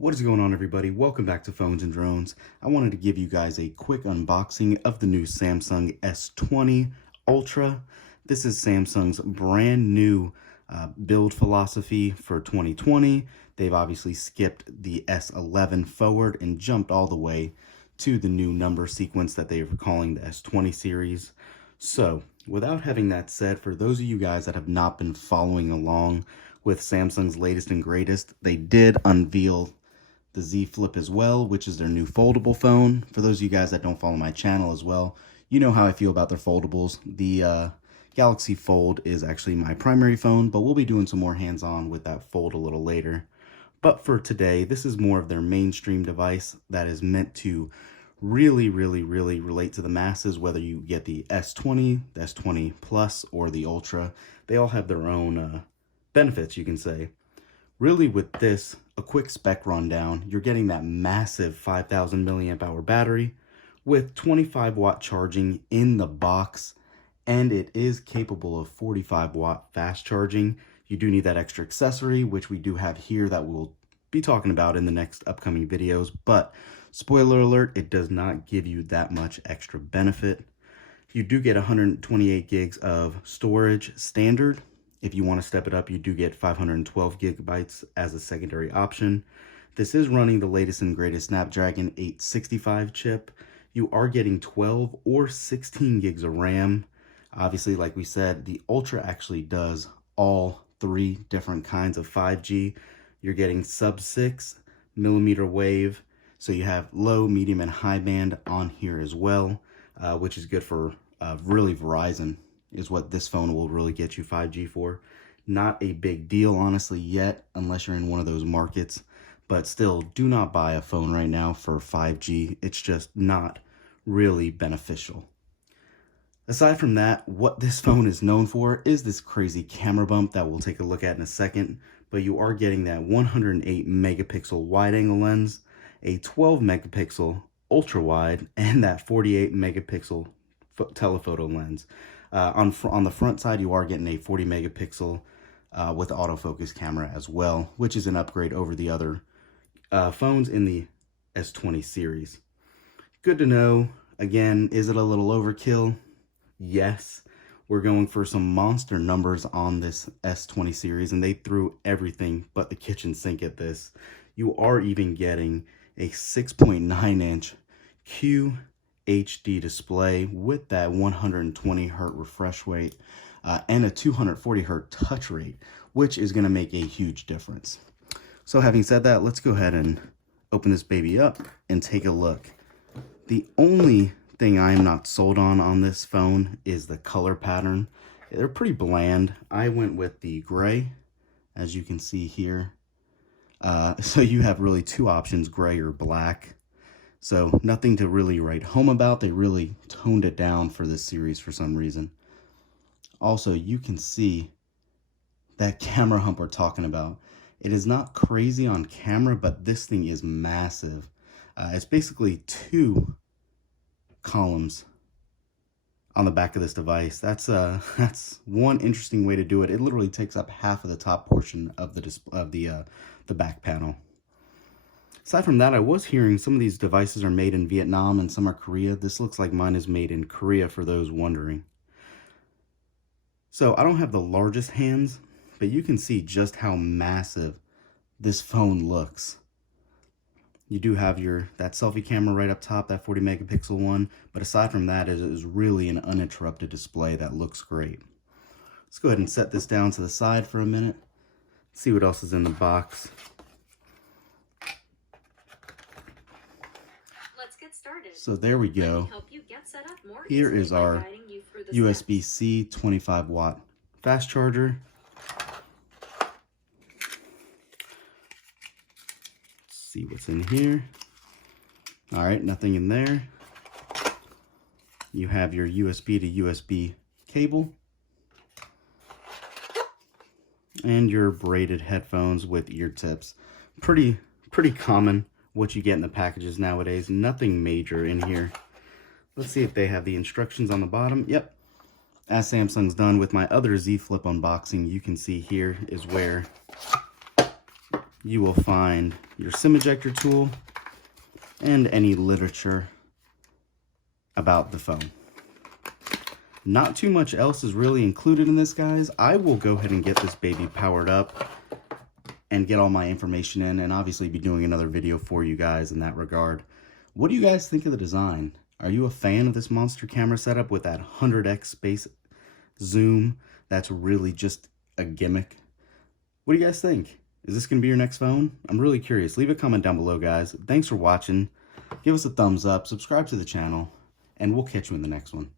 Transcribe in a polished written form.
What is going on, everybody? Welcome back to Phones and Drones. I wanted to give you guys a quick unboxing of the new Samsung S20 Ultra. This is Samsung's brand new build philosophy for 2020. They've obviously skipped the S11 forward and jumped all the way to the new number sequence that they are calling the S20 series. So, without having that said, for those of you guys that have not been following along with Samsung's latest and greatest, they did unveil the Z Flip as well, which is their new foldable phone. For those of you guys that don't follow my channel as well, you know how I feel about their foldables. The Galaxy Fold is actually my primary phone, but we'll be doing some more hands-on with that Fold a little later. But for today, this is more of their mainstream device that is meant to really relate to the masses, whether you get the S20, the S20 Plus, or the Ultra. They all have their own benefits, you can say. Really, with this, a quick spec rundown, you're getting that massive 5,000 milliamp hour battery with 25 watt charging in the box, and it is capable of 45 watt fast charging. You do need that extra accessory, which we do have here that we'll be talking about in the next upcoming videos, but spoiler alert, it does not give you that much extra benefit. You do get 128 gigs of storage standard. If you want to step it up, you do get 512 gigabytes as a secondary option. This is running the latest and greatest Snapdragon 865 chip. You are getting 12 or 16 gigs of RAM. Obviously, like we said, the Ultra actually does all three different kinds of 5G. You're getting sub-6 millimeter wave, so you have low, medium, and high band on here as well, which is good for really Verizon is what this phone will really get you 5G for. Not a big deal, honestly, yet, unless you're in one of those markets. But still, do not buy a phone right now for 5G. It's just not really beneficial. Aside from that, what this phone is known for is this crazy camera bump that we'll take a look at in a second. But you are getting that 108 megapixel wide-angle lens, a 12 megapixel ultra-wide, and that 48 megapixel telephoto lens. On the front side, you are getting a 40 megapixel with autofocus camera as well, which is an upgrade over the other phones in the S20 series. Good to know. Again, is it a little overkill? Yes. We're going for some monster numbers on this S20 series, and they threw everything but the kitchen sink at this. You are even getting a 6.9-inch QHD display with that 120 hertz refresh rate and a 240 hertz touch rate, which is going to make a huge difference. So having said that, let's go ahead and open this baby up and take a look. The only thing I'm not sold on this phone is the color pattern. They're pretty bland. I went with the gray, as you can see here. So you have really two options, gray or black. So nothing to really write home about. They really toned it down for this series for some reason. Also, you can see that camera hump we're talking about. It is not crazy on camera, but this thing is massive. It's basically two columns on the back of this device. That's one interesting way to do it. It literally takes up half of the top portion of the back panel. Aside from that, I was hearing some of these devices are made in Vietnam and some are Korea. This looks like mine is made in Korea for those wondering. So I don't have the largest hands, but you can see just how massive this phone looks. You do have that selfie camera right up top, that 40 megapixel one, but aside from that, it is really an uninterrupted display that looks great. Let's go ahead and set this down to the side for a minute, see what else is in the box. So there we go. Here is our USB-C 25 watt fast charger. Let's see what's in here. All right, nothing in there. You have your USB to USB cable and your braided headphones with ear tips. Pretty common what you get in the packages nowadays. Nothing major in here. Let's see if they have the instructions on the bottom. Yep. As Samsung's done with my other Z Flip unboxing, you can see here is where you will find your SIM ejector tool and any literature about the phone. Not too much else is really included in this, guys. I will go ahead and get this baby powered up and get all my information in, and obviously be doing another video for you guys in that regard. What do you guys think of the design? Are you a fan of this monster camera setup with that 100x space zoom? That's really just a gimmick. What do you guys think? Is this going to be your next phone? I'm really curious. Leave a comment down below, guys. Thanks for watching. Give us a thumbs up, subscribe to the channel, and we'll catch you in the next one.